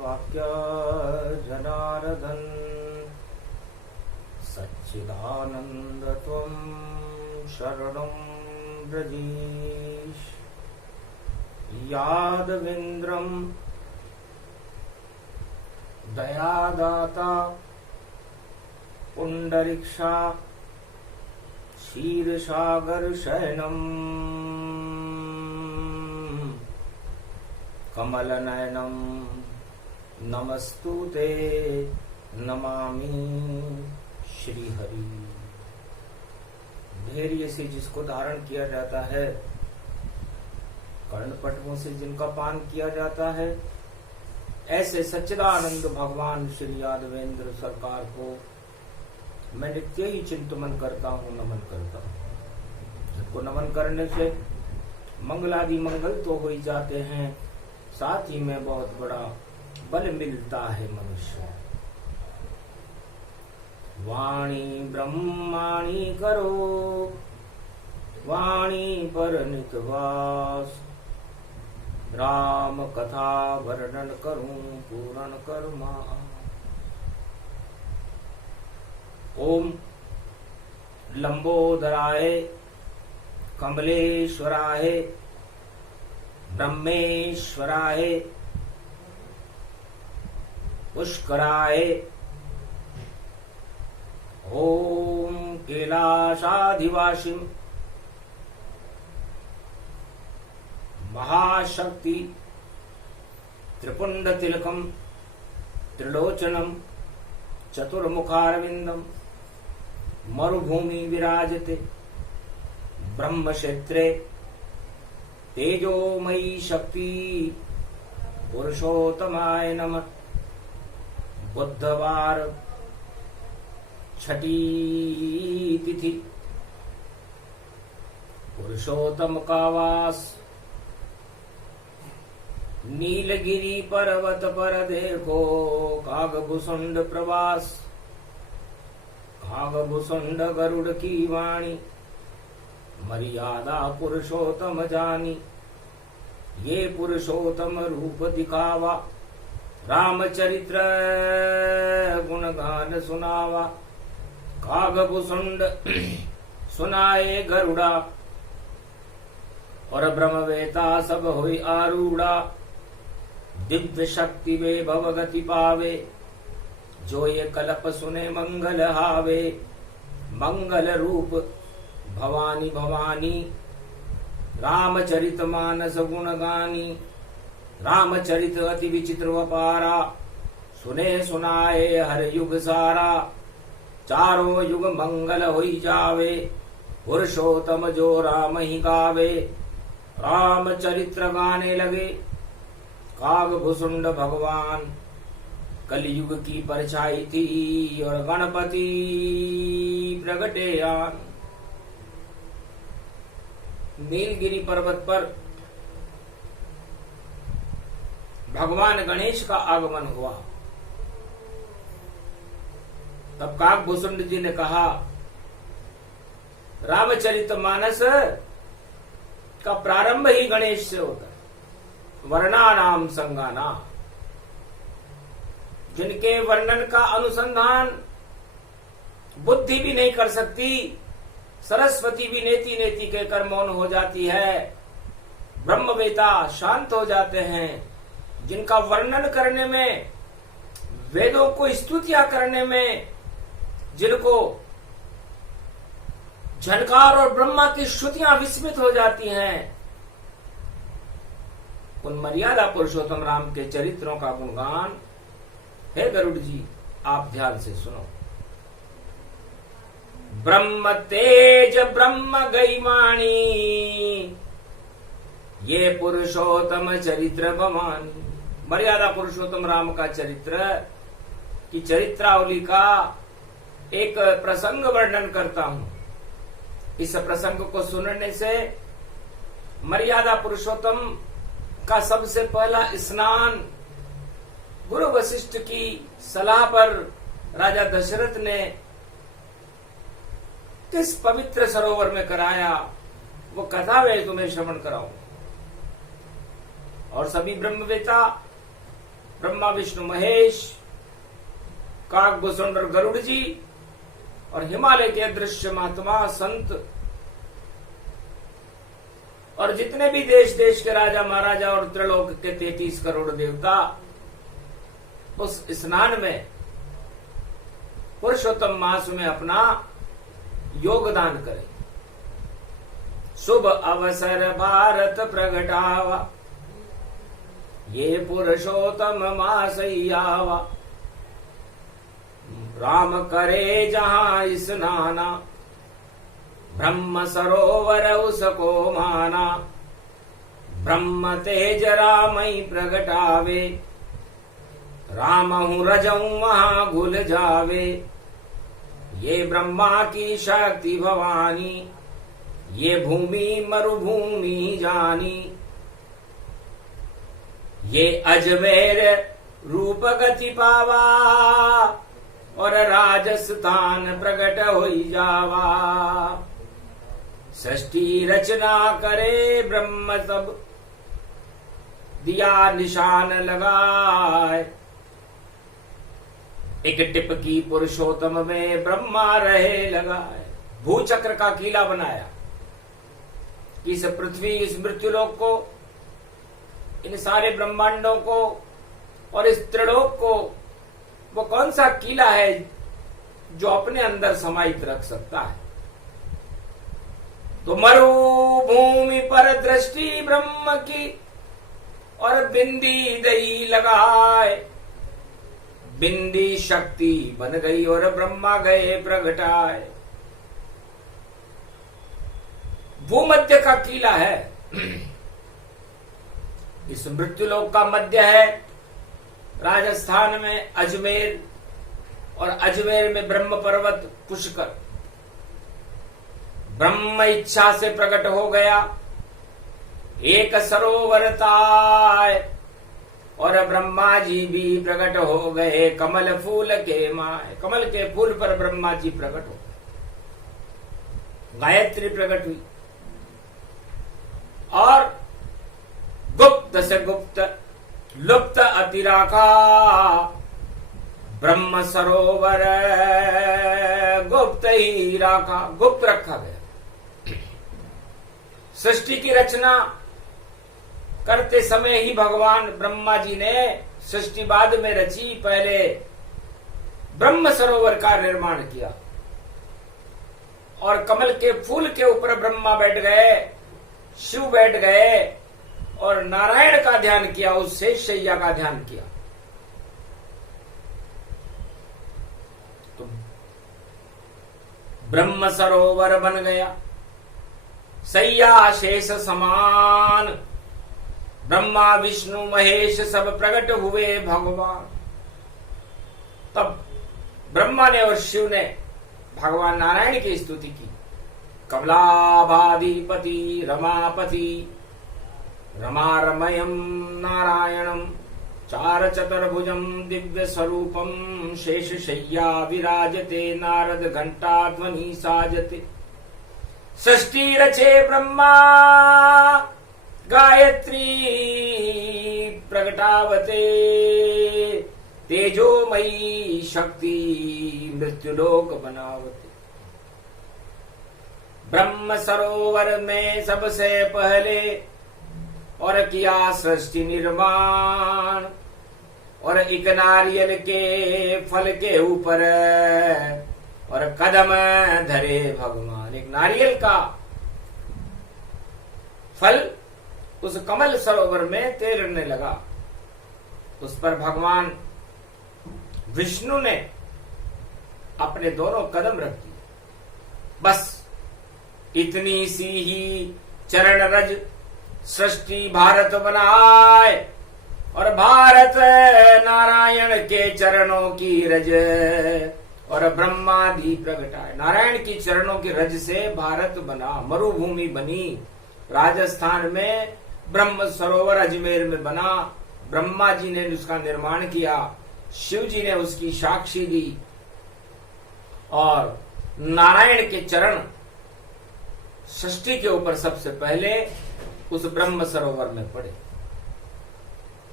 वाक्य जनार्दन सच्चिदानंद त्वं शरणं ब्रजीश यादवेन्द्रं दयादाता पुंडरीक्षा क्षीरसागर शयनम कमलनयनम नमस्तुते नमामि श्रीहरि। धैर्य से जिसको धारण किया जाता है, कर्णपटकों से जिनका पान किया जाता है, ऐसे सच्चिदानंद भगवान श्री यादवेंद्र सरकार को मैं नित्य ही चिंतन करता हूँ, नमन करता हूँ। जिनको नमन करने से मंगलादि मंगल तो हो ही जाते हैं, साथ ही में बहुत बड़ा बल मिलता है मनुष्य। वाणी ब्रह्माणी करो, वाणी पर नितवास, राम कथा वर्णन करूं पूर्ण कर्मा। ओम लंबोदराय कमलेश्वराय ब्रह्मेश्वराय पुष्कराय ओम कैलाशाधिवासिं महाशक्ति त्रिपुंड तिलकम त्रिलोचनम चतुर्मुखारविंदम मरुभूमि विराजते ब्रह्म क्षेत्रे तेजोमयी शक्ति पुरुषोत्तमाय नमः। बुधवार छठी तिथि पुरुषोत्तम का वास, नीलगिरी पर्वत पर देखो कागभुसुंड प्रवास। कागभुसुंड गरुड़ की वाणी, मर्यादा पुरुषोत्तम जानी। ये पुरुषोत्तम रूप दिखावा, रामचरित्र गुणगान सुनावा। कागभुसुंड सुनाए गरुड़ा, और ब्रह्मवेता सब हुई आरूढ़ा। दिव्य शक्ति वे भवगति पावे, जो ये कल्प सुने मंगल हावे। मंगल रूप भवानी भवानी, रामचरित मानस गुण गानी। रामचरित अति विचित्र वपारा, सुने सुनाए हर युग सारा। चारों युग मंगल होई जावे, पुरुषोत्तम जो राम ही गावे। रामचरित्र गाने लगे कागभुसुंड भगवान, कलयुग की परछाई थी और गणपति प्रगटे आन। नीलगिरी पर्वत पर भगवान गणेश का आगमन हुआ। तब कागभुसुंड जी ने कहा, रामचरित मानस का प्रारंभ ही गणेश से होता है। वर्णानाम संगाना, जिनके वर्णन का अनुसंधान बुद्धि भी नहीं कर सकती, सरस्वती भी नेति नेति कहकर मौन हो जाती है। ब्रह्मवेता शांत हो जाते हैं। जिनका वर्णन करने में, वेदों को स्तुतियां करने में, जिनको झनकार और ब्रह्मा की श्रुतियां विस्मित हो जाती हैं, उन मर्यादा पुरुषोत्तम राम के चरित्रों का गुणगान हे गरुड़ जी आप ध्यान से सुनो। ब्रह्म तेज ब्रह्म गईमानी, ये पुरुषोत्तम चरित्र भवानी। मर्यादा पुरुषोत्तम राम का चरित्र की चरित्रावली का एक प्रसंग वर्णन करता हूं। इस प्रसंग को सुनने से मर्यादा पुरुषोत्तम का सबसे पहला स्नान गुरु वशिष्ठ की सलाह पर राजा दशरथ ने किस पवित्र सरोवर में कराया, वो कथा मैं तुम्हें श्रवण कराऊं। और सभी ब्रह्मवेता ब्रह्मा विष्णु महेश, काकभूषण और गरुड़ जी और हिमालय के अदृश्य महात्मा संत और जितने भी देश देश के राजा महाराजा और त्रिलोक के 33 करोड़ देवता उस स्नान में पुरुषोत्तम मास में अपना योगदान करें। शुभ अवसर भारत प्रगटावा, ये पुरुषोत्तम मास आवा। राम करे जहां स्नाना, ब्रह्म सरोवर उसको माना। ब्रह्म तेज रामई प्रगटावे, रामहु रजऊ वहां घुल जावे। ये ब्रह्मा की शक्ति भवानी, ये भूमि मरुभूमि जानी। ये अजमेर रूप गति पावा, और राजस्थान प्रकट होई जावा। सृष्टि रचना करे ब्रह्म सब, दिया निशान लगाए। एक टिपकी पुरुषोत्तम में ब्रह्मा रहे लगाए। भूचक्र का किला बनाया, इस पृथ्वी इस मृत्युलोक को, इन सारे ब्रह्मांडों को और इस त्रिलोक को वो कौन सा किला है जो अपने अंदर समाहित रख सकता है। तो मरुभूमि पर दृष्टि ब्रह्म की, और बिंदी दई लगाए। बिंदी शक्ति बन गई और ब्रह्मा गए प्रगटाए। भूमध्य का किला है, इस मृत्युलोक का मध्य है राजस्थान में अजमेर, और अजमेर में ब्रह्म पर्वत पुष्कर। ब्रह्म इच्छा से प्रकट हो गया, एक सरोवर ताय, और ब्रह्मा जी भी प्रकट हो गए कमल फूल के माय। कमल के फूल पर ब्रह्मा जी प्रकट हो गए, गायत्री प्रकट हुई। और गुप्त से गुप्त, लुप्त अतिराखा, ब्रह्म सरोवर गुप्त ही राखा, गुप्त रखा गया। सृष्टि की रचना करते समय ही भगवान ब्रह्मा जी ने सृष्टि बाद में रची, पहले ब्रह्म सरोवर का निर्माण किया। और कमल के फूल के ऊपर ब्रह्मा बैठ गए, शिव बैठ गए, और नारायण का ध्यान किया, उस शेषशैया का ध्यान किया। तो ब्रह्म सरोवर बन गया, सैया शेष समान। ब्रह्मा विष्णु महेश सब प्रकट हुए भगवान। तब ब्रह्मा ने और शिव ने भगवान नारायण की स्तुति की। कमलाभाधिपति रमापति, रमा रमयम नारायणम, चार चतुर्भुजम दिव्य स्वरूपम। शेषशय्या विराजते, नारद घंटा ध्वनि साजते। सृष्टि रचे ब्रह्मा, गायत्री प्रगटावते। तेजोमयी शक्ति मृत्युलोक बनावते। ब्रह्म सरोवर में सबसे पहले और किया सृष्टि निर्माण, और एक नारियल के फल के ऊपर और कदम धरे भगवान। एक नारियल का फल उस कमल सरोवर में तैरने लगा। उस पर भगवान विष्णु ने अपने दोनों कदम रख दिए। बस इतनी सी ही चरण रज सृष्टि भारत बनाए, और भारत नारायण के चरणों की रज, और ब्रह्मादि प्रगटाए। नारायण की चरणों की रज से भारत बना, मरुभूमि बनी। राजस्थान में ब्रह्म सरोवर अजमेर में बना। ब्रह्मा जी ने उसका निर्माण किया, शिव जी ने उसकी साक्षी दी, और नारायण के चरण सृष्टि के ऊपर सबसे पहले उस ब्रह्म सरोवर में पड़े।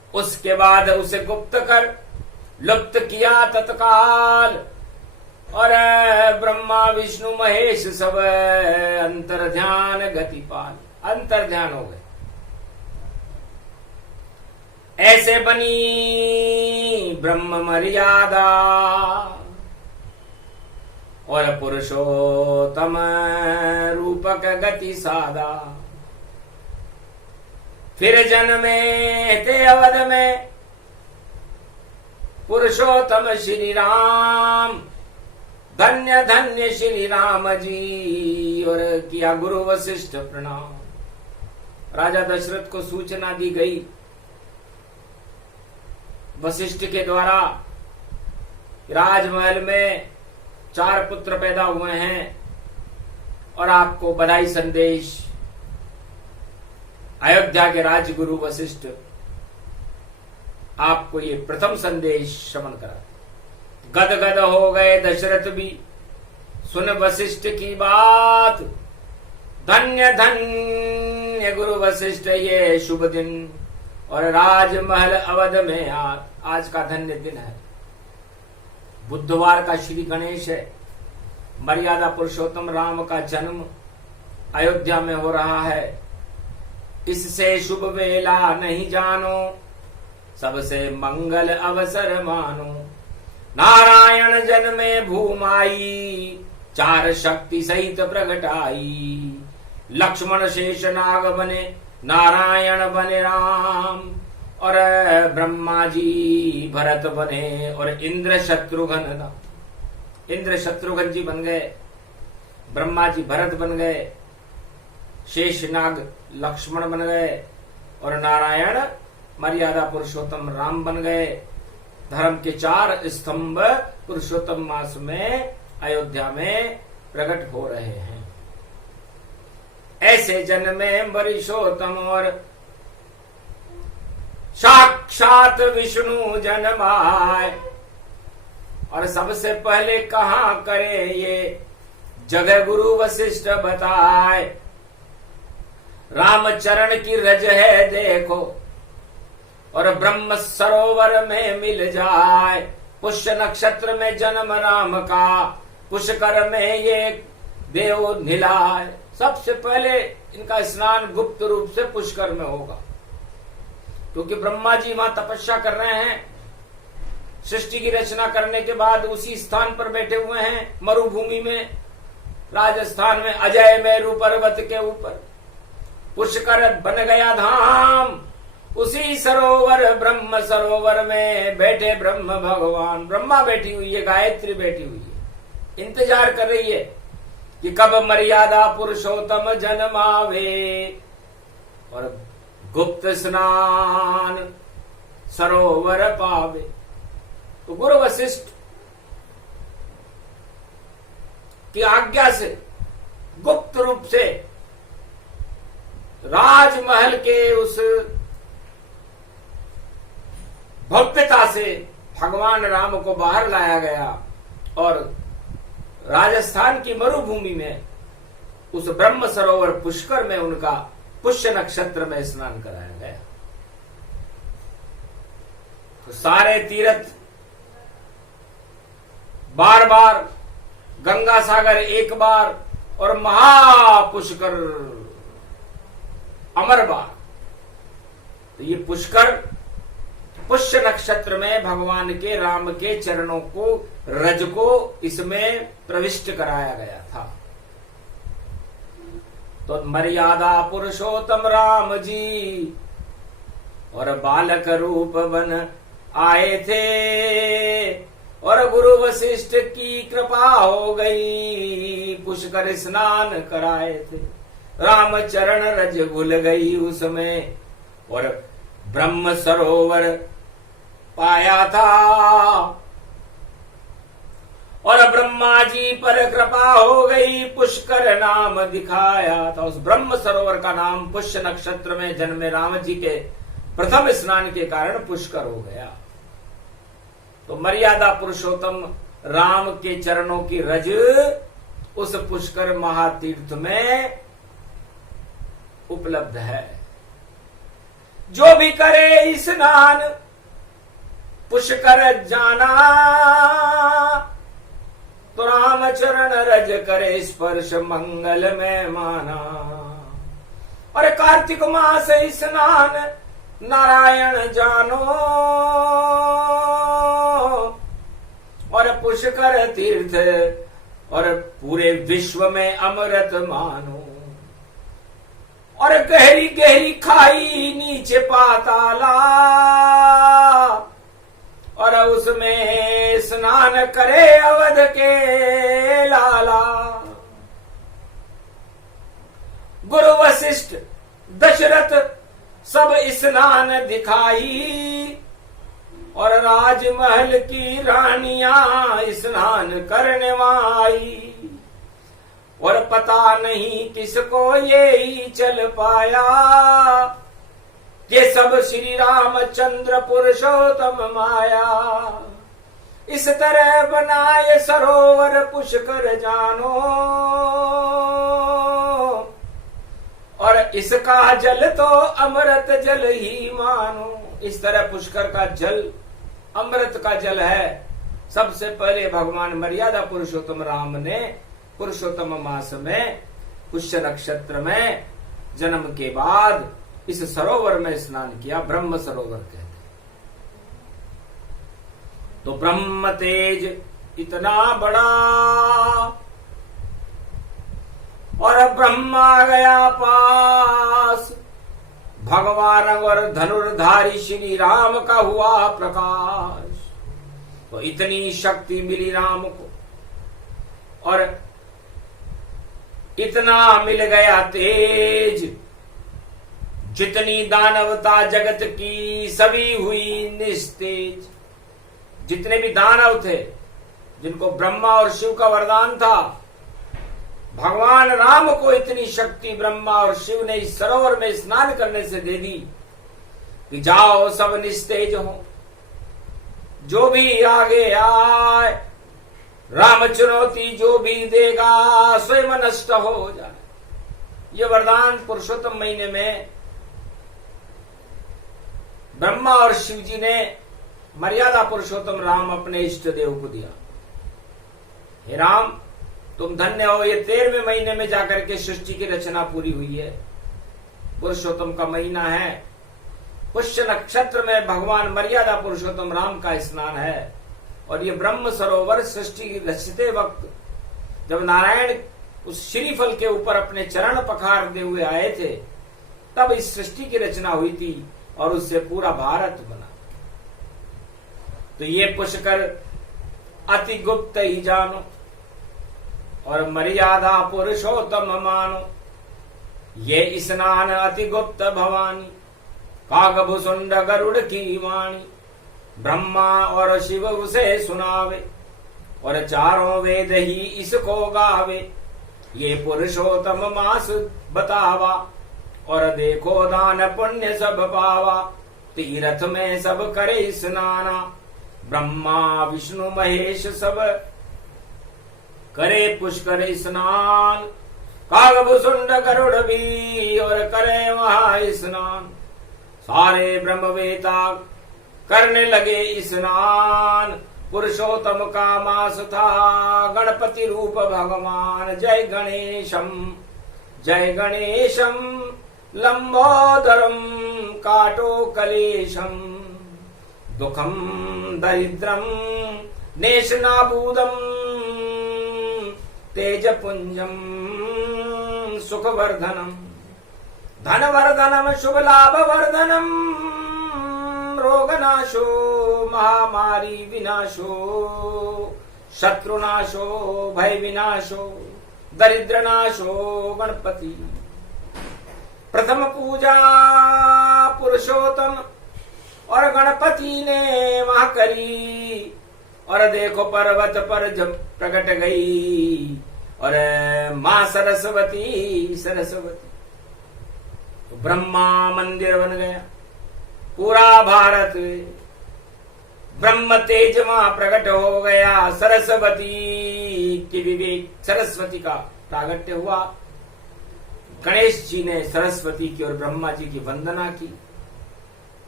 उसके बाद उसे गुप्त कर लुप्त किया तत्काल, और ब्रह्मा विष्णु महेश सब अंतर ध्यान गति पाल, अंतर ध्यान हो गए। ऐसे बनी ब्रह्म मर्यादा, और पुरुषोत्तम रूपक गति सादा। फिर जन्मे ते अवध में पुरुषोत्तम श्री राम, धन्य धन्य श्री राम जी, और किया गुरु वशिष्ठ प्रणाम। राजा दशरथ को सूचना दी गई वशिष्ठ के द्वारा, राजमहल में 4 पुत्र पैदा हुए हैं, और आपको बधाई संदेश। अयोध्या के राजगुरु वशिष्ठ आपको ये प्रथम संदेश श्रवण करा। गदगद हो गए दशरथ भी सुन वशिष्ठ की बात, धन्य धन्य गुरु वशिष्ठ ये शुभ दिन, और राजमहल अवध में आज का धन्य दिन है। बुधवार का श्री गणेश है, मर्यादा पुरुषोत्तम राम का जन्म अयोध्या में हो रहा है। इससे शुभ वेला नहीं जानो, सबसे मंगल अवसर मानो। नारायण जन्मे भूमाई, 4 शक्ति सहित प्रगटाई। लक्ष्मण शेष नाग बने, नारायण बने राम, और ब्रह्मा जी भरत बने, और इंद्र शत्रुघ्न, इंद्र शत्रुघ्न जी बन गए, ब्रह्मा जी भरत बन गए, शेषनाग लक्ष्मण बन गए, और नारायण मर्यादा पुरुषोत्तम राम बन गए। धर्म के 4 स्तंभ पुरुषोत्तम मास में अयोध्या में प्रकट हो रहे हैं। ऐसे जन्मे वरिषोत्तम, और साक्षात विष्णु जन्माए, और सबसे पहले कहाँ करे ये जगह गुरु वशिष्ठ बताए। रामचरण की रज है देखो, और ब्रह्म सरोवर में मिल जाए। पुष्य नक्षत्र में जन्म राम का, पुष्कर में ये देव निलाए। सबसे पहले इनका स्नान गुप्त रूप से पुष्कर में होगा, क्योंकि ब्रह्मा जी वहां तपस्या कर रहे हैं। सृष्टि की रचना करने के बाद उसी स्थान पर बैठे हुए हैं, मरुभूमि में, राजस्थान में, अजय मेरु पर्वत के ऊपर। पुष्कर बन गया धाम, उसी सरोवर ब्रह्म सरोवर में बैठे ब्रह्म भगवान। ब्रह्मा बैठी हुई है, गायत्री बैठी हुई है, इंतजार कर रही है कि कब मर्यादा पुरुषोत्तम जन्मावे, और गुप्त स्नान सरोवर पावे। तो गुरु वशिष्ठ की आज्ञा से गुप्त रूप से राजमहल के उस भव्यता से भगवान राम को बाहर लाया गया, और राजस्थान की मरुभूमि में उस ब्रह्म सरोवर पुष्कर में उनका पुष्य नक्षत्र में स्नान कराया गया। तो सारे तीर्थ बार बार, गंगा सागर एक बार, और महापुष्कर अमर बार। तो ये पुष्कर पुष्य नक्षत्र में भगवान के राम के चरणों को, रज को इसमें प्रविष्ट कराया गया था। तो मर्यादा पुरुषोत्तम राम जी और बालक रूप बन आए थे, और गुरु वशिष्ठ की कृपा हो गई, पुष्कर स्नान कराए थे। राम चरण रज घुल गई उसमें, और ब्रह्म सरोवर पाया था, और ब्रह्मा जी पर कृपा हो गई, पुष्कर नाम दिखाया था। उस ब्रह्म सरोवर का नाम पुष्य नक्षत्र में जन्मे राम जी के प्रथम स्नान के कारण पुष्कर हो गया। तो मर्यादा पुरुषोत्तम राम के चरणों की रज उस पुष्कर महातीर्थ में उपलब्ध है। जो भी करे स्नान पुष्कर जाना, तो राम चरण रज करे स्पर्श मंगल में माना। और कार्तिक मास स्नान नारायण जानो, और पुष्कर तीर्थ और पूरे विश्व में अमृत मानो। और गहरी गहरी खाई नीचे पाताला, और उसमें स्नान करे अवध के लाला। गुरु वशिष्ठ दशरथ सब स्नान दिखाई, और राजमहल की रानियां स्नान करने आई। और पता नहीं किसको ये ही चल पाया, ये सब श्री रामचंद्र पुरुषोत्तम माया। इस तरह बनाए सरोवर पुष्कर जानो, और इसका जल तो अमृत जल ही मानो। इस तरह पुष्कर का जल अमृत का जल है। सबसे पहले भगवान मर्यादा पुरुषोत्तम राम ने पुरुषोत्तम मास में पुष्य नक्षत्र में जन्म के बाद इस सरोवर में स्नान किया, ब्रह्म सरोवर कहते हैं। तो ब्रह्म तेज इतना बड़ा, और ब्रह्मा गया पास, भगवान और धनुर्धारी श्री राम का हुआ प्रकाश। तो इतनी शक्ति मिली राम को, और इतना मिल गया तेज, जितनी दानवता जगत की सभी हुई निस्तेज। जितने भी दानव थे जिनको ब्रह्मा और शिव का वरदान था, भगवान राम को इतनी शक्ति ब्रह्मा और शिव ने इस सरोवर में स्नान करने से दे दी कि जाओ सब निस्तेज हो। जो भी आगे आए, राम चुनौती जो भी देगा स्वयं नष्ट हो जाए। ये वरदान पुरुषोत्तम महीने में ब्रह्मा और शिव जी ने मर्यादा पुरुषोत्तम राम अपने इष्ट देव को दिया। हे राम, तुम धन्य हो, ये 13वें महीने में जाकर के सृष्टि की रचना पूरी हुई है। पुरुषोत्तम का महीना है, पुष्य नक्षत्र में भगवान मर्यादा पुरुषोत्तम राम का स्नान है। और ये ब्रह्म सरोवर सृष्टि रचते वक्त जब नारायण उस श्रीफल के ऊपर अपने चरण पखारते हुए आए थे, तब इस सृष्टि की रचना हुई थी और उससे पूरा भारत बना। तो ये पुष्कर अति गुप्त ही जानो, और मर्यादा पुरुषोत्तम मानो। ये स्नान अति गुप्त भवानी, कागभुसुंड गरुड़ की वाणी। ब्रह्मा और शिव उसे सुनावे, और चारों वेद ही इसको गावे। ये पुरुषोत्तम मास बतावा, और देखो दान पुण्य सब पावा। तीर्थ में सब करे स्नाना, ब्रह्मा विष्णु महेश सब करे पुष्कर स्नान। कागभुसुंड गरुड़ भी और करे वहां स्नान। सारे ब्रह्मवेता करने लगे स्नान। पुरुषोत्तम का मास था, गणपति रूप भगवान। जय गणेशम जय गणेशम, लंबोदरम काटो कलेशम। दुखम दरिद्रम नेशनाबूदम, तेजपुंजम सुखवर्धनम। धनवर्धनम शुभ लाभ वर्धनम, रोगनाशो महामारी विनाशो। शत्रुनाशो भय विनाशो, दरिद्रनाशो गणपति। प्रथम पूजा पुरुषोत्तम और गणपति ने वहां करी। और देखो पर्वत पर जब प्रकट गई, और मां सरस्वती सरस्वती। तो ब्रह्मा मंदिर बन गया, पूरा भारत ब्रह्म तेज वहां प्रकट हो गया। सरस्वती की विवेक, सरस्वती का प्रागट्य हुआ। गणेश जी ने सरस्वती की और ब्रह्मा जी की वंदना की।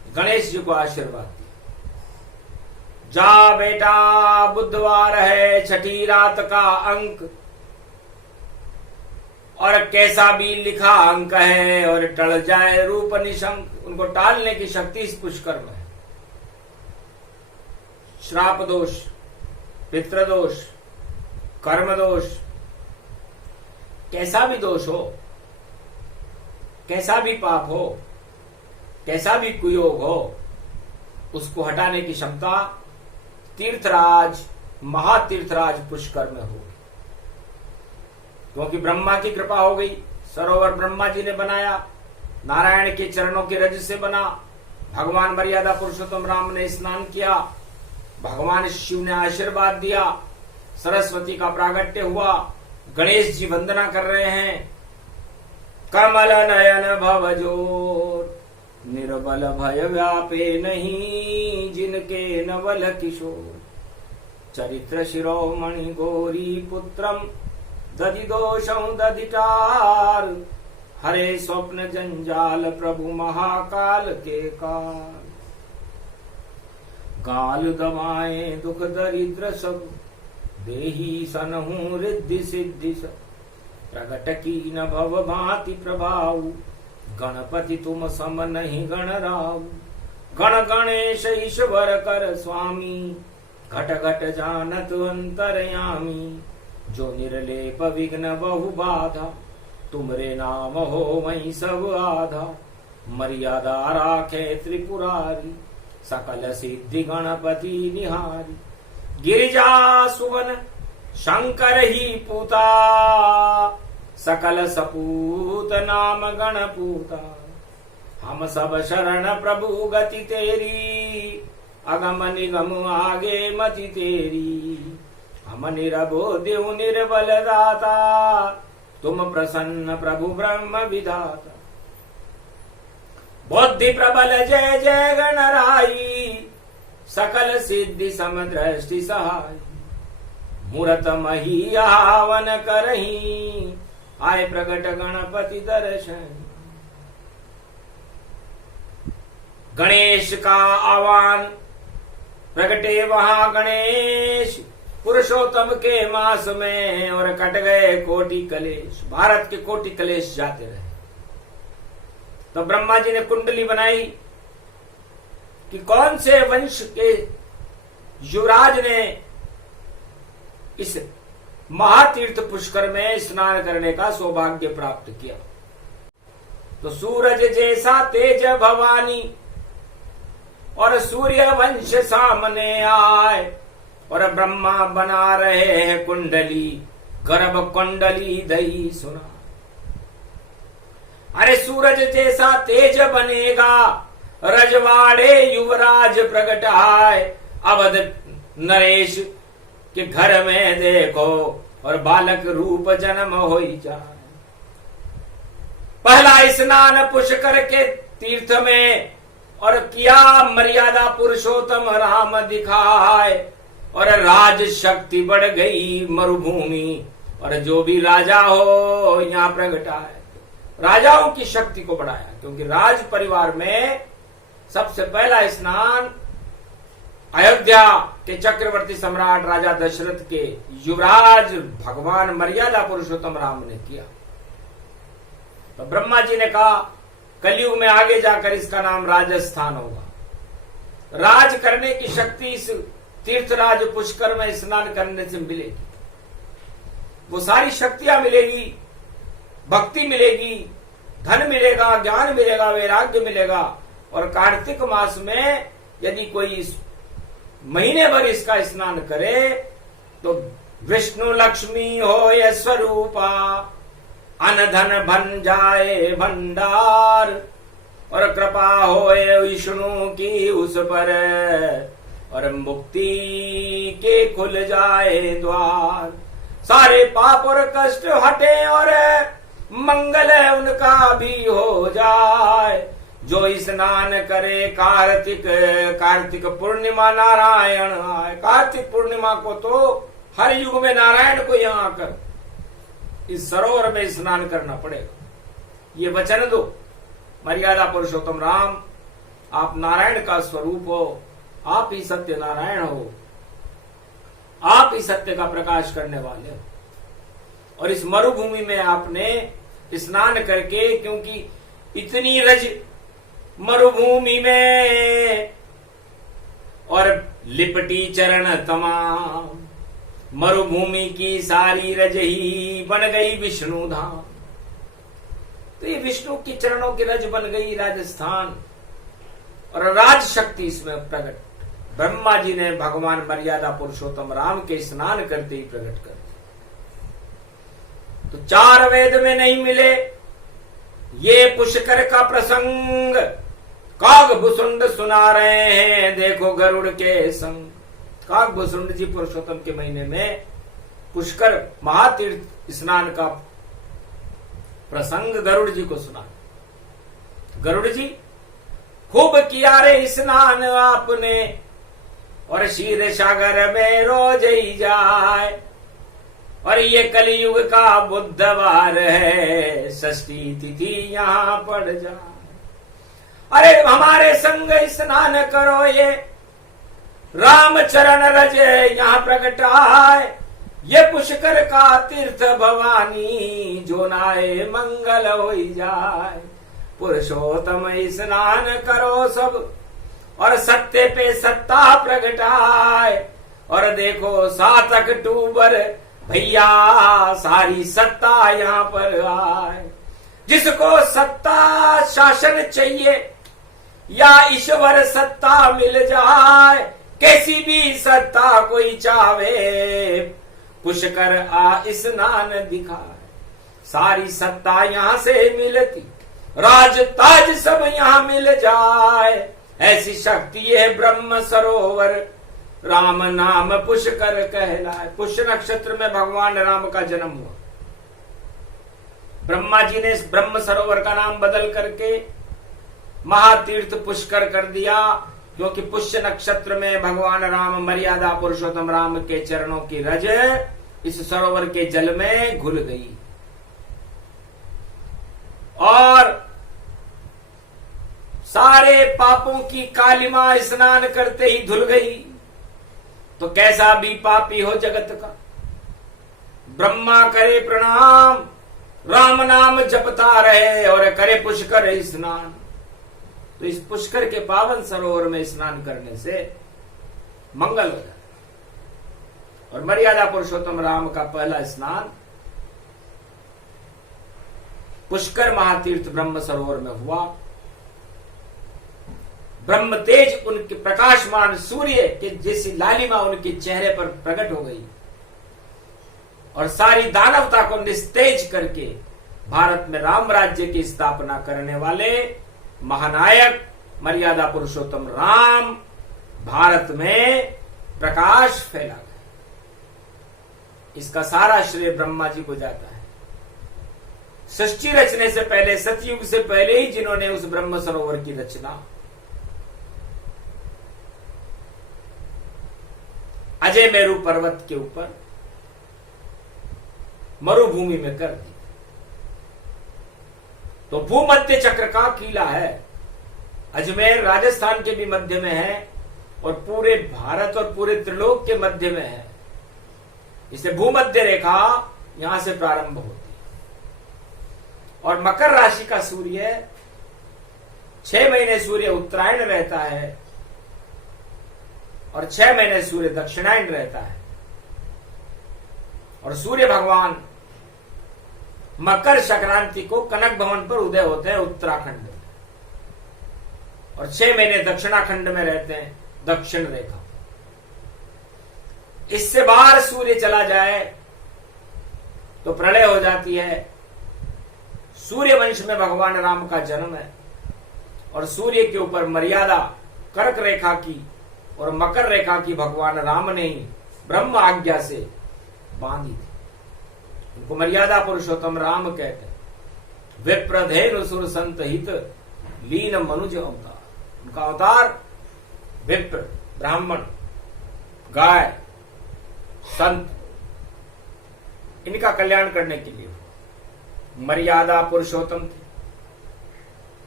गणेश जी को आशीर्वाद दिया, जा बेटा बुधवार है, छठी रात का अंक, और कैसा भी लिखा अंक है और टल जाए रूप निशंक। उनको टालने की शक्ति इस पुष्कर में है। श्राप दोष, पितृदोष, कर्म दोष, कैसा भी दोष हो, कैसा भी पाप हो, कैसा भी कुयोग हो, उसको हटाने की क्षमता तीर्थराज, महातीर्थराज पुष्कर में होगी। क्योंकि ब्रह्मा की कृपा हो गई, सरोवर ब्रह्मा जी ने बनाया, नारायण के चरणों के रज से बना, भगवान मर्यादा पुरुषोत्तम राम ने स्नान किया, भगवान शिव ने आशीर्वाद दिया, सरस्वती का प्रागट्य हुआ, गणेश जी वंदना कर रहे हैं। कमल नयन भव जोर, निर्बल भय व्यापे नहीं, जिनके नवल किशोर, चरित्र शिरोमणि गौरी पुत्रम, दधि दोषं दधिटार, हरे स्वप्न जंजाल प्रभु महाकाल के काल, काल दमाए दुख दरिद्र सब, देही सनहु रिद्धि सिद्धि सब, प्रगट की न भव भांति प्रभाव, गणपति तुम सम नहीं गण राव, गण गणेश ईश्वर कर स्वामी, घट घट जानत अंतरयामी, जो निर्लेप विघ्न बहु बाधा, तुमरे नाम हो वही सब आधा, मर्यादा राखे त्रिपुरारी, सकल सिद्धि गणपति निहारी, गिरिजा सुवन शंकर ही पूता, सकल सपूत नाम गणपूता, हम सब शरण प्रभु गति तेरी, अगम निगम आगे मति तेरी, हम निरभो देव निर्बल दाता, तुम प्रसन्न प्रभु ब्रह्म विधाता, बुद्धि प्रबल जय जय गणराई, सकल सिद्धि समदृष्टि सहाय, मूरत मही आवन करही, आए प्रगट गणपति दर्शन। गणेश का आह्वान, प्रगटे वहां गणेश, पुरुषोत्तम के मास में, और कट गए कोटि कलेश। भारत के कोटि कलेश जाते रहे। तो ब्रह्मा जी ने कुंडली बनाई कि कौन से वंश के युवराज ने इस महातीर्थ पुष्कर में स्नान करने का सौभाग्य प्राप्त किया। तो सूरज जैसा तेज भवानी और सूर्य वंश सामने आए, और ब्रह्मा बना रहे हैं कुंडली, गर्भ कुंडली दई सुना। अरे सूरज जैसा तेज बनेगा, रजवाड़े युवराज प्रगट आए, अवध नरेश के घर में देखो, और बालक रूप जन्म हो जाए। पहला स्नान पुष्कर के तीर्थ में, और किया मर्यादा पुरुषोत्तम राम दिखाए, और राज शक्ति बढ़ गई मरुभूमि, और जो भी राजा हो यहाँ प्रगटाए। राजाओं की शक्ति को बढ़ाया, क्योंकि राज परिवार में सबसे पहला स्नान अयोध्या के चक्रवर्ती सम्राट राजा दशरथ के युवराज भगवान मर्यादा पुरुषोत्तम राम ने किया। तो ब्रह्मा जी ने कहा कलयुग में आगे जाकर इसका नाम राजस्थान होगा। राज करने की शक्ति इस तीर्थराज पुष्कर में स्नान करने से मिलेगी। वो सारी शक्तियां मिलेगी, भक्ति मिलेगी, धन मिलेगा, ज्ञान मिलेगा, वैराग्य मिलेगा। और कार्तिक मास में यदि कोई इस महीने भर इसका स्नान करे तो विष्णु लक्ष्मी हो ये स्वरूपा, अन धन भन जाए भंडार, और कृपा हो विष्णु की उस पर, और मुक्ति के खुल जाए द्वार। सारे पाप और कष्ट हटे और मंगल उनका भी हो जाए। जो स्नान करे कार्तिक पूर्णिमा नारायण आए। कार्तिक पूर्णिमा को तो हर युग में नारायण को यहाँ आकर इस सरोवर में स्नान करना पड़ेगा। ये वचन दो मर्यादा पुरुषोत्तम राम आप नारायण का स्वरूप हो, आप ही सत्य नारायण हो, आप ही सत्य का प्रकाश करने वाले हो। और इस मरुभूमि में आपने स्नान करके, क्योंकि इतनी रज मरुभूमि में और लिपटी चरण तमाम, मरुभूमि की सारी रज ही बन गई विष्णु धाम। तो ये विष्णु की चरणों की रज बन गई राजस्थान, और राज शक्ति इसमें प्रकट ब्रह्मा जी ने भगवान मर्यादा पुरुषोत्तम राम के स्नान करते ही प्रकट कर दिया। तो 4 वेद में नहीं मिले ये पुष्कर का प्रसंग, कागभूषुंड सुना रहे हैं देखो गरुड़ के संग। कागभूषुंड जी पुरुषोत्तम के महीने में पुष्कर महातीर्थ स्नान का प्रसंग गरुड़ जी को सुना। गरुड़ जी खूब किया रे स्नान आपने, और क्षीर सागर में रोज ही जाए, और ये कलयुग का बुधवार है, षष्ठी तिथि यहाँ पड़ जाए। अरे हमारे संग स्नान करो, ये राम चरण रज यहाँ प्रकट आए, ये पुष्कर का तीर्थ भवानी, जो नाए मंगल हो जाए। पुरुषोत्तम स्नान करो सब, और सत्य पे सत्ता प्रगटाए, और देखो 7 अक्टूबर भैया सारी सत्ता यहाँ पर आए। जिसको सत्ता शासन चाहिए या ईश्वर सत्ता मिल जाए, कैसी भी सत्ता कोई चाहे, पुष्कर आ स्नान दिखाए। सारी सत्ता यहाँ से मिलती, राज ताज सब यहाँ मिल जाए, ऐसी शक्ति है ब्रह्म सरोवर, राम नाम पुष्कर कहलाए। पुष्य नक्षत्र में भगवान राम का जन्म हुआ। ब्रह्मा जी ने इस ब्रह्म सरोवर का नाम बदल करके महातीर्थ पुष्कर कर दिया, क्योंकि पुष्य नक्षत्र में भगवान राम मर्यादा पुरुषोत्तम राम के चरणों की रज इस सरोवर के जल में घुल गई, और सारे पापों की कालिमा स्नान करते ही धुल गई। तो कैसा भी पापी हो जगत का, ब्रह्मा करे प्रणाम, राम नाम जपता रहे और करे पुष्कर स्नान। तो इस पुष्कर के पावन सरोवर में स्नान करने से मंगल हो जाए। और मर्यादा पुरुषोत्तम राम का पहला स्नान पुष्कर महातीर्थ ब्रह्म सरोवर में हुआ। ब्रह्म तेज उनके प्रकाशमान सूर्य के जैसी लालिमा उनके चेहरे पर प्रकट हो गई, और सारी दानवता को निस्तेज करके भारत में राम राज्य की स्थापना करने वाले महानायक मर्यादा पुरुषोत्तम राम भारत में प्रकाश फैला गया। इसका सारा श्रेय ब्रह्मा जी को जाता है। सृष्टि रचने से पहले, सतयुग से पहले ही जिन्होंने उस ब्रह्म सरोवर की रचना अजय मेरू पर्वत के ऊपर मरुभूमि में कर दी। तो भूमध्य चक्र का किला है, अजमेर राजस्थान के भी मध्य में है, और पूरे भारत और पूरे त्रिलोक के मध्य में है। इसे भूमध्य रेखा यहां से प्रारंभ होती है। और मकर राशि का सूर्य 6 महीने सूर्य उत्तरायण रहता है, और 6 महीने सूर्य दक्षिणायन रहता है। और सूर्य भगवान मकर संक्रांति को कनक भवन पर उदय होते हैं उत्तराखंड में, और 6 महीने दक्षिणाखंड में रहते हैं दक्षिण रेखा। इससे बाहर सूर्य चला जाए तो प्रलय हो जाती है। सूर्य वंश में भगवान राम का जन्म है, और सूर्य के ऊपर मर्यादा कर्क रेखा की और मकर रेखा की भगवान राम ने ही ब्रह्म आज्ञा से बांधी थी। उनको मर्यादा पुरुषोत्तम राम कहते हैं। विप्रधेनु सुर संत हित लीन मनुज अवतार। उनका अवतार विप्र, ब्राह्मण, गाय, संत, इनका कल्याण करने के लिए मर्यादा पुरुषोत्तम थे।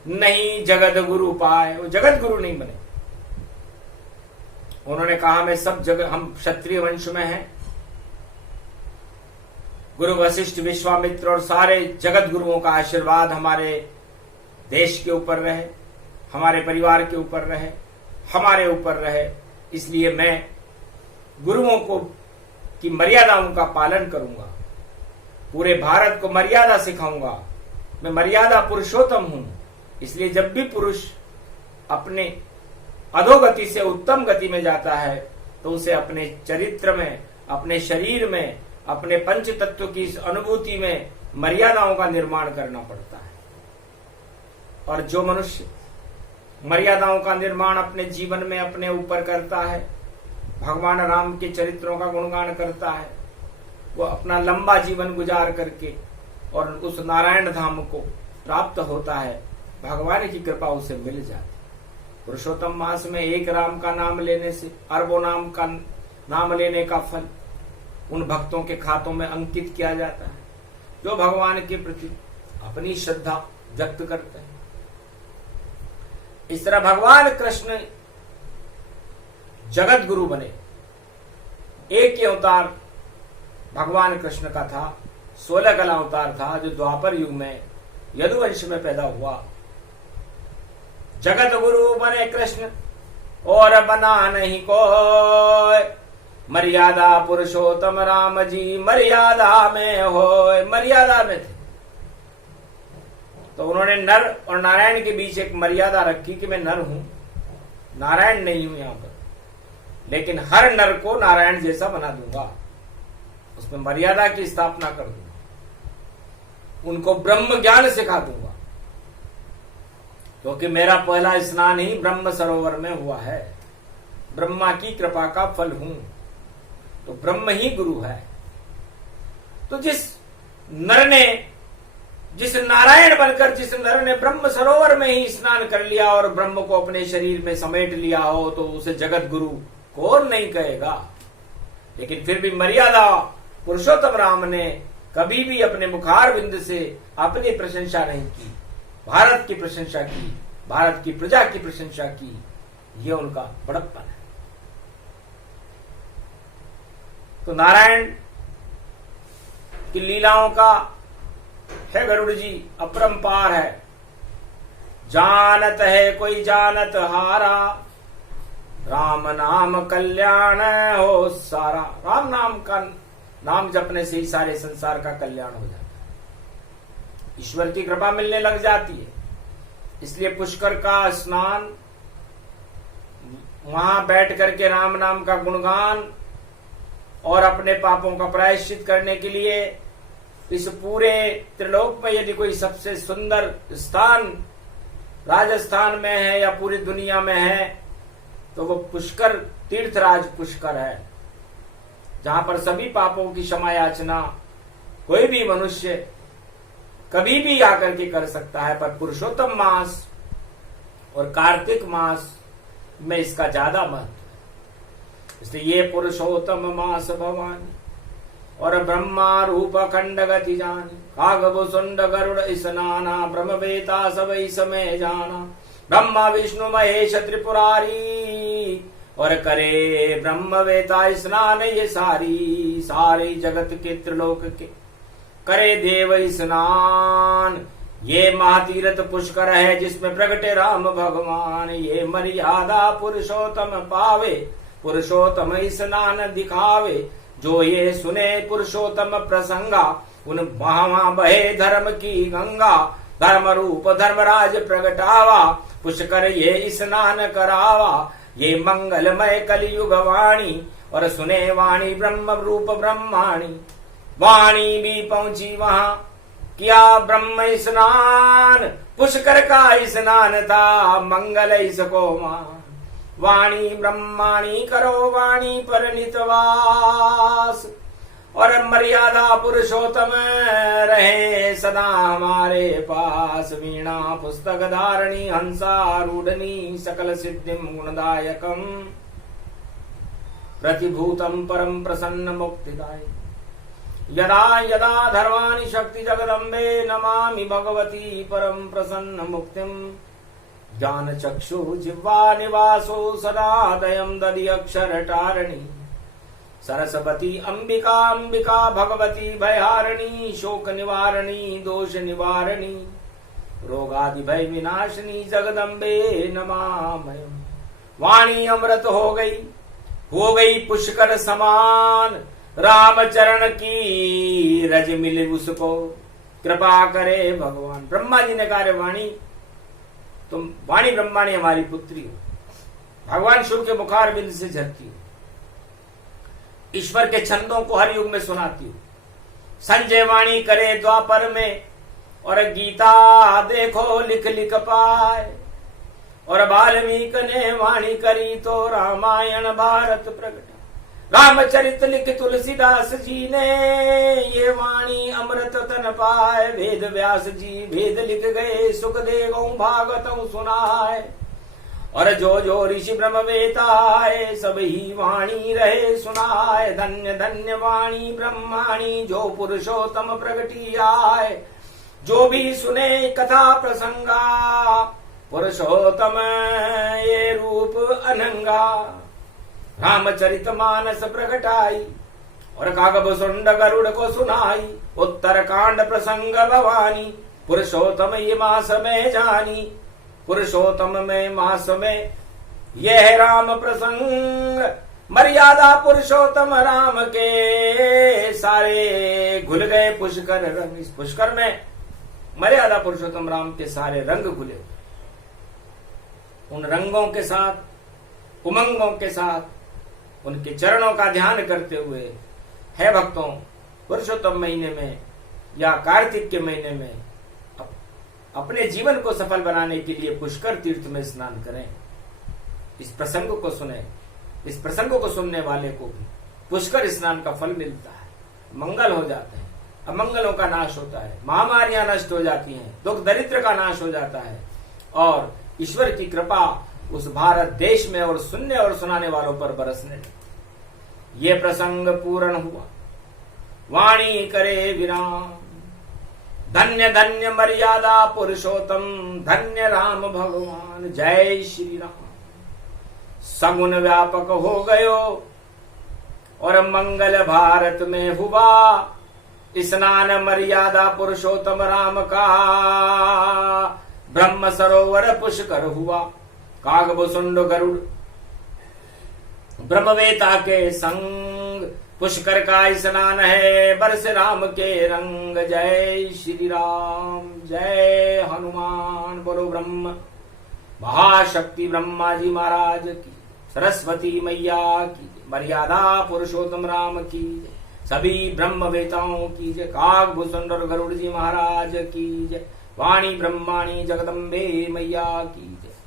नहीं जगत गुरु पाए, वो जगत गुरु नहीं बने। उन्होंने कहा मैं सब जगह, हम क्षत्रिय वंश में हैं, गुरु वशिष्ठ विश्वामित्र और सारे जगत गुरुओं का आशीर्वाद हमारे देश के ऊपर रहे, हमारे परिवार के ऊपर रहे, हमारे ऊपर रहे, इसलिए मैं गुरुओं को की मर्यादाओं का पालन करूंगा, पूरे भारत को मर्यादा सिखाऊंगा। मैं मर्यादा पुरुषोत्तम हूं, इसलिए जब भी पुरुष अपने अधोगति से उत्तम गति में जाता है तो उसे अपने चरित्र में, अपने शरीर में, अपने पंच तत्व की इस अनुभूति में मर्यादाओं का निर्माण करना पड़ता है। और जो मनुष्य मर्यादाओं का निर्माण अपने जीवन में अपने ऊपर करता है, भगवान राम के चरित्रों का गुणगान करता है, वो अपना लंबा जीवन गुजार करके और उस नारायण धाम को प्राप्त होता है, भगवान की कृपा उसे मिल जाती। पुरुषोत्तम मास में एक राम का नाम लेने से अरबों नाम का नाम लेने का फल उन भक्तों के खातों में अंकित किया जाता है जो भगवान के प्रति अपनी श्रद्धा व्यक्त करते हैं। इस तरह भगवान कृष्ण जगत गुरु बने। एक ही अवतार भगवान कृष्ण का था, 16 कला अवतार था जो द्वापर युग में यदुवंश में पैदा हुआ। जगत गुरु बने कृष्ण और बना नहीं कोई, मर्यादा पुरुषोत्तम राम जी मर्यादा में होय। मर्यादा में थे तो उन्होंने नर और नारायण के बीच एक मर्यादा रखी कि मैं नर हूं, नारायण नहीं हूं यहां पर, लेकिन हर नर को नारायण जैसा बना दूंगा, उसमें मर्यादा की स्थापना कर दूंगा, उनको ब्रह्म ज्ञान सिखा दूंगा, क्योंकि मेरा पहला स्नान ही ब्रह्म सरोवर में हुआ है, ब्रह्मा की कृपा का फल हूं, तो ब्रह्म ही गुरु है। तो जिस नारायण बनकर जिस नर ने ब्रह्म सरोवर में ही स्नान कर लिया और ब्रह्म को अपने शरीर में समेट लिया हो तो उसे जगत गुरु कौन नहीं कहेगा। लेकिन फिर भी मर्यादा पुरुषोत्तम राम ने कभी भी अपने मुखार बिंद से अपनी प्रशंसा नहीं की, भारत की प्रशंसा की, भारत की प्रजा की प्रशंसा की। ये उनका बड़प्पन है। तो नारायण की लीलाओं का है गरुड़ जी अपरंपार है। जानत है कोई जानत हारा, राम नाम कल्याण हो सारा। राम नाम का नाम जपने से ही सारे संसार का कल्याण हो जाता है, ईश्वर की कृपा मिलने लग जाती है। इसलिए पुष्कर का स्नान, वहां बैठ करके राम नाम का गुणगान और अपने पापों का प्रायश्चित करने के लिए इस पूरे त्रिलोक में यदि कोई सबसे सुंदर स्थान राजस्थान में है या पूरी दुनिया में है तो वो पुष्कर तीर्थराज पुष्कर है, जहां पर सभी पापों की क्षमा याचना कोई भी मनुष्य कभी भी आकर के कर सकता है। पर पुरुषोत्तम मास और कार्तिक मास में इसका ज्यादा महत्व है। इसलिए ये पुरुषोत्तम मास भवानी और ब्रह्मा रूप खंड गति जानी, कागभु सुंड गरुड़ स्नाना, ब्रह्म वेता सबई समय जाना, ब्रह्मा विष्णु महेश त्रिपुरारी और करे ब्रह्म वेता स्नान ये सारी सारे जगत के त्रिलोक के करे देव स्नान। ये महातीरथ पुष्कर है जिसमें प्रगटे राम भगवान, ये मर्यादा पुरुषोत्तम पावे, पुरुषोत्तम स्नान दिखावे। जो ये सुने पुरुषोत्तम प्रसंगा, उन वहां बहे धर्म की गंगा, धर्म रूप धर्मराज प्रगटावा, पुष्कर ये स्नान करावा। ये मंगलमय कलियुग वाणी और सुने वाणी ब्रह्म रूप ब्रह्माणी। वाणी भी पहुंची वहां किया ब्रह्म स्नान, पुष्कर का स्नान था मंगल इसको मान। वाणी ब्रह्माणी करो वाणी पर नितवास, और मर्यादा पुरुषोत्तम रहे सदा हमारे पास। वीणा पुस्तक धारणी हंसारूढ़नी सकल सिद्धिम गुणदायकम, प्रतिभूतम परम प्रसन्न मुक्तिदायक। यदा यदा धर्वाणि शक्ति जगदम्बे नमामि भगवती परम प्रसन्न मुक्तिम ज्ञान चक्षु जिह्वा निवासो सदादयम् दधि अक्षर टारणी सरस्वती अंबिका अंबिका भगवती भयहारिणी शोक निवारणी दोष निवारणी रोगादि भय विनाशिनी जगदम्बे नमामयम्। वाणी अमृत हो गई पुष्कर समान, रामचरण की रज मिले उसको, कृपा करे भगवान। ब्रह्मा जी ने कहा वाणी तुम, वाणी ब्रह्माणी हमारी पुत्री हो, भगवान शिव के मुखार बिंद से झरती हो, ईश्वर के छंदों को हर युग में सुनाती हो। संजय वाणी करे द्वापर में, और गीता देखो लिख लिख पाए, और वाल्मीकि ने वाणी करी तो रामायण भारत प्रगटा। रामचरित लिख तुलसीदास जी ने, ये वाणी अमृत तन पाए। वेद व्यास जी भेद लिख गए, सुख देगो भागवत सुनाए। और जो जो ऋषि ब्रह्म वेताए, सब ही वाणी रहे सुनाए। धन्य धन्य वाणी ब्रह्माणी, जो पुरुषोत्तम प्रगटी आए। जो भी सुने कथा प्रसंगा, पुरुषोत्तम ये रूप अनंगा। रामचरित मानस प्रगटाई, और कागभ सुंड गरुड़ को सुनाई। उत्तर कांड प्रसंग भवानी, पुरुषोत्तम ये मास में जानी। पुरुषोत्तम में मास में यह राम प्रसंग, मर्यादा पुरुषोत्तम राम के सारे घुल गए पुष्कर रंग। इस पुष्कर में मर्यादा पुरुषोत्तम राम के सारे रंग घुले। उन रंगों के साथ, उमंगों के साथ, उनके चरणों का ध्यान करते हुए, है भक्तों, पुरुषोत्तम महीने में या कार्तिक के महीने में अपने जीवन को सफल बनाने के लिए पुष्कर तीर्थ में स्नान करें। इस प्रसंग को सुने, इस प्रसंग को सुनने वाले को भी पुष्कर स्नान का फल मिलता है। मंगल हो जाते हैं, अमंगलों का नाश होता है, महामारियां नष्ट हो जाती हैं, दुख दरिद्र का नाश हो जाता है, और ईश्वर की कृपा उस भारत देश में और सुनने और सुनाने वालों पर बरसने लगी। ये प्रसंग पूर्ण हुआ, वाणी करे विराम। धन्य धन्य मर्यादा पुरुषोत्तम, धन्य राम भगवान। जय श्री राम। सगुन व्यापक हो गयो, और मंगल भारत में हुआ। स्नान मर्यादा पुरुषोत्तम राम का, ब्रह्म सरोवर पुष्कर हुआ। कागभुसुंड गरुड़ ब्रह्मवेता के संग, पुष्कर का स्नान है बरस राम के रंग। जय श्री राम, जय हनुमान। बोलो ब्रह्म महाशक्ति ब्रह्मा जी महाराज की, सरस्वती मैया की, मर्यादा पुरुषोत्तम राम की, सभी ब्रह्मवेताओं की जय। कागभुसुंड और गरुड़ जी महाराज की जय। वाणी ब्रह्माणी जगदम्बे मैया की जय।